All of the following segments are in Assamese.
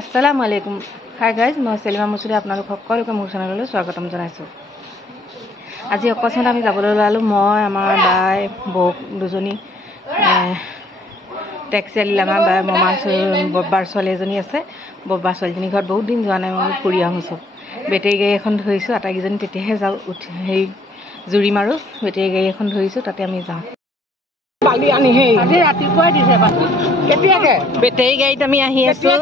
আসসালামু আলাইকুম। হাই গাইজ, মই সেলিমা মুছুৰি আপোনালোক সকলোকে মোৰ চেনেললৈ স্বাগতম জনাইছোঁ। আজি অকস্মাত আমি যাবলৈ ওলালোঁ। মই আমাৰ বাই বৌ দুজনী টেক্সি আনিলে। আমাৰ বাই মামাৰ বব্বাৰ ছোৱালী এজনী আছে। বব্বাৰ ছোৱালীজনী ঘৰত বহুত দিন যোৱা নাই, মই ফুৰি আহোঁ চব। বেটেৰী গাড়ী এখন ধৰিছোঁ, আটাইকেইজনী তেতিয়াহে যাওঁ হেৰি জুৰি মাৰোঁ। বেটেৰী গাড়ী এখন ধৰিছোঁ, তাতে আমি যাওঁ। ৰাতিপুৱাই দিছে কেতিয়াকে বেটেৰী গাড়ীত আমি আহি আছোঁ।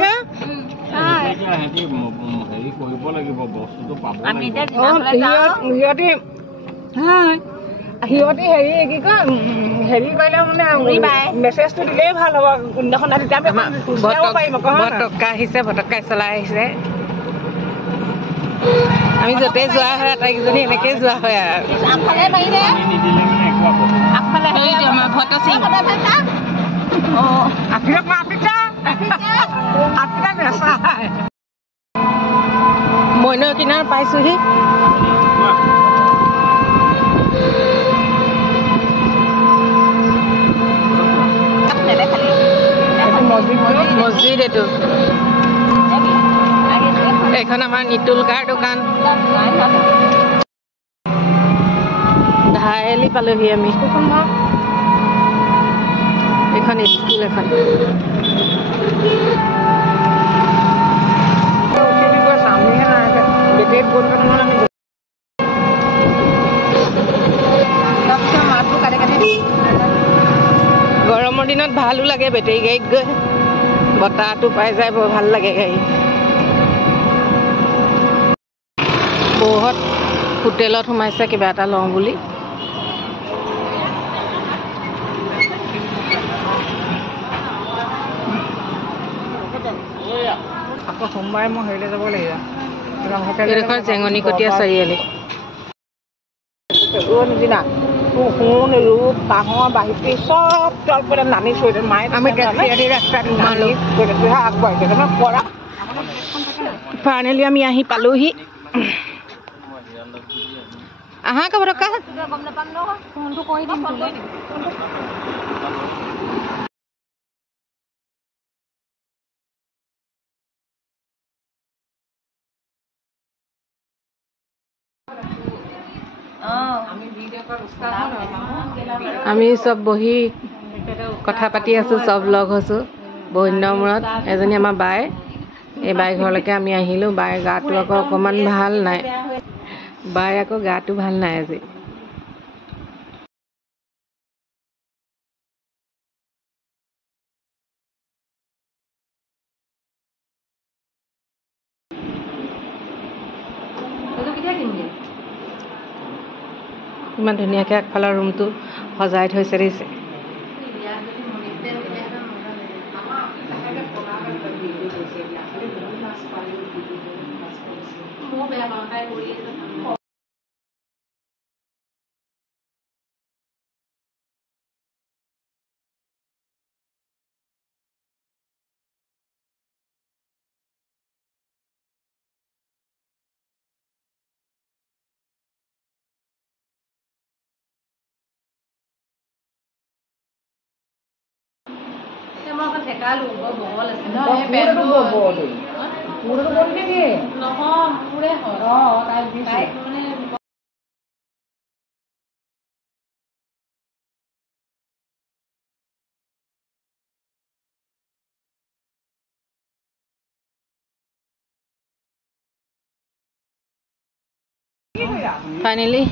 সিহঁতি হেৰি কি কয় হেৰি কৰিলে মানে মেছেজটো দিলেই ভাল হ'ব। কোনদিনাখন ভটকা আহিছে, ভটকাই চলাই আহিছে। আমি য'তেই যোৱা হয় আটাইকেইজনী এনেকেই যোৱা হয় আৰু মইনৰ কিনাৰ পাইছোহি। মছজিদ এইটো। এইখন আমাৰ নিতুলকাৰ দোকান। ধাইলি পালোহি আমি। এইখন স্কুল এখন। গৰমৰ দিনত ভালো লাগে বেটেৰী গাড়ীত গৈ, বতাহটো পাই যায়, বৰ ভাল লাগে গাড়ী। বৌহঁত হোটেলত সোমাইছে কিবা এটা লওঁ বুলি। আকৌ সোমবাৰে মই হেৰিলৈ যাব লাগিব, এইডোখৰ জেঙনিকটীয়া চাৰিআলি। নিচিনা সোণ ৰূপ বাঁহৰ বাহিৰ চব তলপতে নামি থৈ মায়ে আমি ৰাস্তাত আগবাঢ়িছে পৰা। ফাইনেলি আমি আহি পালোহি। আহা কব টকা গম নাপাম ন, ফোনটো কৰি দিম। আমি চব বহি কথা পাতি আছোঁ, চব লগ হৈছোঁ বহুত দিনৰ মূৰত। এজনী আমাৰ বাই, এই বাই ঘৰলৈকে আমি আহিলোঁ। বাই গাটো আকৌ অকণমান ভাল নাই। বাই আকৌ গাটো ভাল নাই আজি। ইমান ধুনীয়াকৈ আগফালৰ ৰুমটো সজাই থৈছে দিছে। ফাইনেলি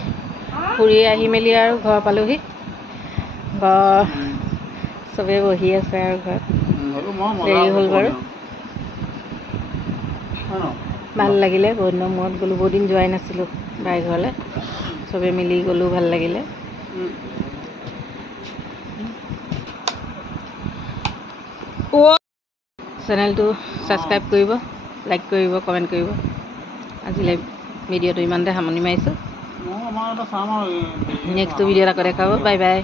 ফুৰি আহি মেলি আৰু ঘৰ পালোহি। চবেই বহি আছে আৰু ঘৰত। দেৰি হ'ল বাৰু, ভাল লাগিলে। বহুত দিনৰ মূৰত গ'লোঁ, বহুত দিন যোৱাই নাছিলোঁ বাই ঘৰলৈ। চবেই মিলি গ'লোঁ, ভাল লাগিলে। চেনেলটো ছাবস্ক্ৰাইব কৰিব, লাইক কৰিব, কমেণ্ট কৰিব। আজিলৈ ভিডিঅ'টো ইমানতে সামৰণি মাৰিছোঁ। নেক্সট ভিডিঅ'ত আকৌ দেখাব। Bye bye.